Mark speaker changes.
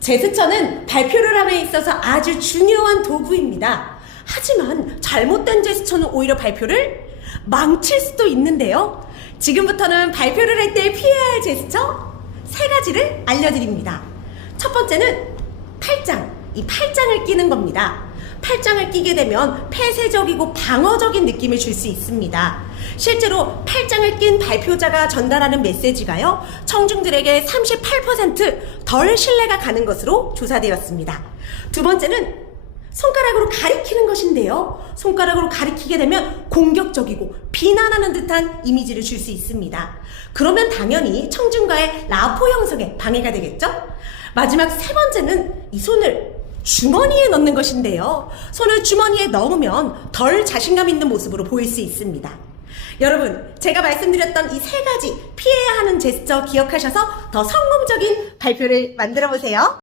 Speaker 1: 제스처는 발표를 함에 있어서 아주 중요한 도구입니다. 하지만 잘못된 제스처는 오히려 발표를 망칠 수도 있는데요. 지금부터는 발표를 할 때 피해야 할 제스처 세 가지를 알려드립니다. 첫 번째는 팔짱, 이 팔짱을 끼는 겁니다. 팔짱을 끼게 되면 폐쇄적이고 방어적인 느낌을 줄 수 있습니다. 실제로 팔짱을 낀 발표자가 전달하는 메시지가요, 청중들에게 38%덜 신뢰가 가는 것으로 조사되었습니다. 두 번째는 손가락으로 가리키는 것인데요. 손가락으로 가리키게 되면 공격적이고 비난하는 듯한 이미지를 줄 수 있습니다. 그러면 당연히 청중과의 라포 형성에 방해가 되겠죠? 마지막 세 번째는 이 손을 주머니에 넣는 것인데요. 손을 주머니에 넣으면 덜 자신감 있는 모습으로 보일 수 있습니다. 여러분, 제가 말씀드렸던 이 세 가지 피해야 하는 제스처 기억하셔서 더 성공적인 발표를 만들어 보세요.